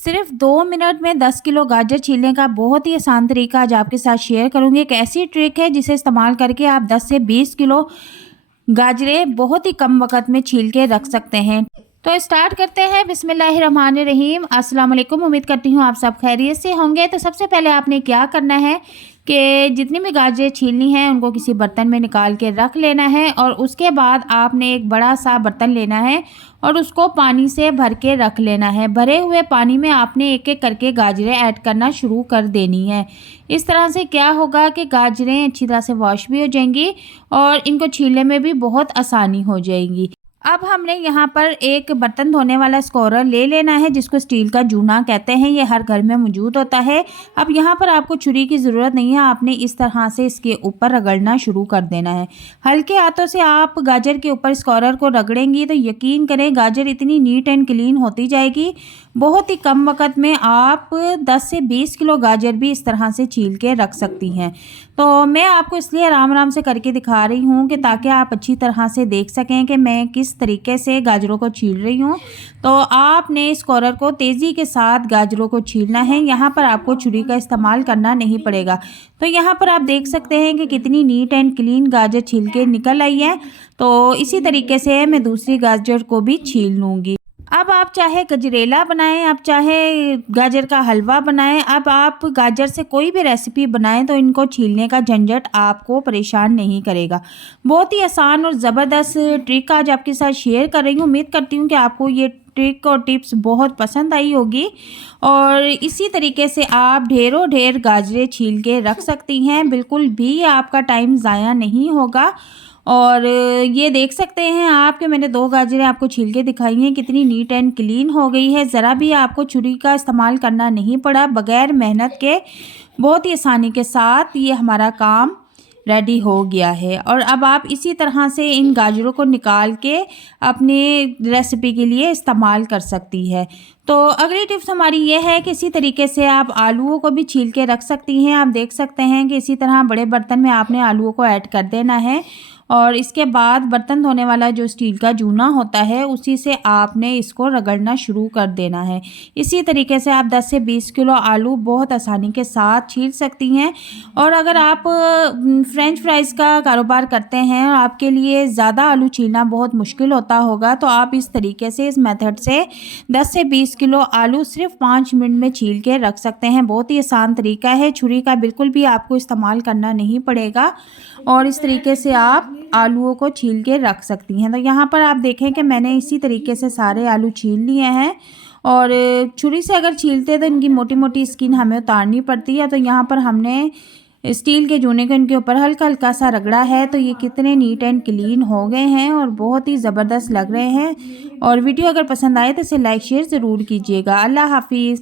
सिर्फ 2 मिनट में 10 किलो गाजर छीलने का बहुत ही आसान तरीका आज आपके साथ शेयर करूंगी। एक ऐसी ट्रिक है जिसे इस्तेमाल करके आप 10 से 20 किलो गाजरें बहुत ही कम वक्त में छील के रख सकते हैं। तो स्टार्ट करते हैं। बिस्मिल्लाहिर्रहमानिर्रहीम। अस्सलाम वालेकुम। उम्मीद करती हूँ आप सब खैरियत से होंगे। तो सबसे पहले आपने क्या करना है कि जितनी भी गाजरें छीलनी हैं उनको किसी बर्तन में निकाल के रख लेना है और उसके बाद आपने एक बड़ा सा बर्तन लेना है और उसको पानी से भर के रख लेना है। भरे हुए पानी में आपने एक एक करके गाजरें ऐड करना शुरू कर देनी है। इस तरह से क्या होगा कि गाजरें अच्छी तरह से वॉश भी हो जाएंगी और इनको छीलने में भी बहुत आसानी हो जाएगी। अब हमने यहाँ पर एक बर्तन धोने वाला स्कोरर ले लेना है जिसको स्टील का जूना कहते हैं। ये हर घर में मौजूद होता है। अब यहाँ पर आपको छुरी की ज़रूरत नहीं है, आपने इस तरह से इसके ऊपर रगड़ना शुरू कर देना है। हल्के हाथों से आप गाजर के ऊपर स्कोरर को रगड़ेंगी तो यकीन करें गाजर इतनी नीट एंड क्लीन होती जाएगी। बहुत ही कम वक्त में आप 10 से 20 किलो गाजर भी इस तरह से छील के रख सकती हैं। तो मैं आपको इसलिए आराम आराम से करके दिखा रही हूँ कि ताकि आप अच्छी तरह से देख सकें कि मैं किस तरीके से गाजरों को छील रही हूँ। तो आपने स्कोरर को तेज़ी के साथ गाजरों को छीलना है। यहाँ पर आपको छुरी का इस्तेमाल करना नहीं पड़ेगा। तो यहाँ पर आप देख सकते हैं कि कितनी नीट एंड क्लीन गाजर छील के निकल आई है। तो इसी तरीके से मैं दूसरी गाजर को भी छील लूँगी। अब आप चाहे गजरेला बनाएं, आप चाहे गाजर का हलवा बनाएं, अब आप गाजर से कोई भी रेसिपी बनाएं तो इनको छीलने का झंझट आपको परेशान नहीं करेगा। बहुत ही आसान और ज़बरदस्त ट्रिक आज आपके साथ शेयर कर रही हूँ। उम्मीद करती हूँ कि आपको ये ट्रिक और टिप्स बहुत पसंद आई होगी और इसी तरीके से आप ढेरों ढेर गाजरें छील के रख सकती हैं। बिल्कुल भी आपका टाइम ज़ाया नहीं होगा। और ये देख सकते हैं आप कि मैंने 2 गाजरें आपको छील के दिखाई हैं, कितनी नीट एंड क्लीन हो गई है। ज़रा भी आपको छुरी का इस्तेमाल करना नहीं पड़ा। बग़ैर मेहनत के बहुत ही आसानी के साथ ये हमारा काम रेडी हो गया है। और अब आप इसी तरह से इन गाजरों को निकाल के अपनी रेसिपी के लिए इस्तेमाल कर सकती है। तो अगली टिप्स हमारी ये है कि इसी तरीके से आप आलूओं को भी छील के रख सकती हैं। आप देख सकते हैं कि इसी तरह बड़े बर्तन में आपने आलूओं को ऐड कर देना है और इसके बाद बर्तन धोने वाला जो स्टील का जूना होता है उसी से आपने इसको रगड़ना शुरू कर देना है। इसी तरीके से आप 10 से 20 किलो आलू बहुत आसानी के साथ छील सकती हैं। और अगर आप फ्रेंच फ्राइज़ का कारोबार करते हैं और आपके लिए ज़्यादा आलू छीलना बहुत मुश्किल होता होगा तो आप इस तरीके से, इस मेथड से 10 से 20 किलो आलू सिर्फ 5 मिनट में छील के रख सकते हैं। बहुत ही आसान तरीका है। छुरी का बिल्कुल भी आपको इस्तेमाल करना नहीं पड़ेगा और इस तरीके से आप आलूओं को छील के रख सकती हैं। तो यहाँ पर आप देखें कि मैंने इसी तरीके से सारे आलू छील लिए हैं और छुरी से अगर छीलते तो इनकी मोटी मोटी स्किन हमें उतारनी पड़ती है। तो यहाँ पर हमने स्टील के जूने को इनके ऊपर हल्का हल्का सा रगड़ा है। तो ये कितने नीट एंड क्लीन हो गए हैं और बहुत ही ज़बरदस्त लग रहे हैं। और वीडियो अगर पसंद आए तो इसे लाइक शेयर ज़रूर कीजिएगा। अल्लाह हाफिज़।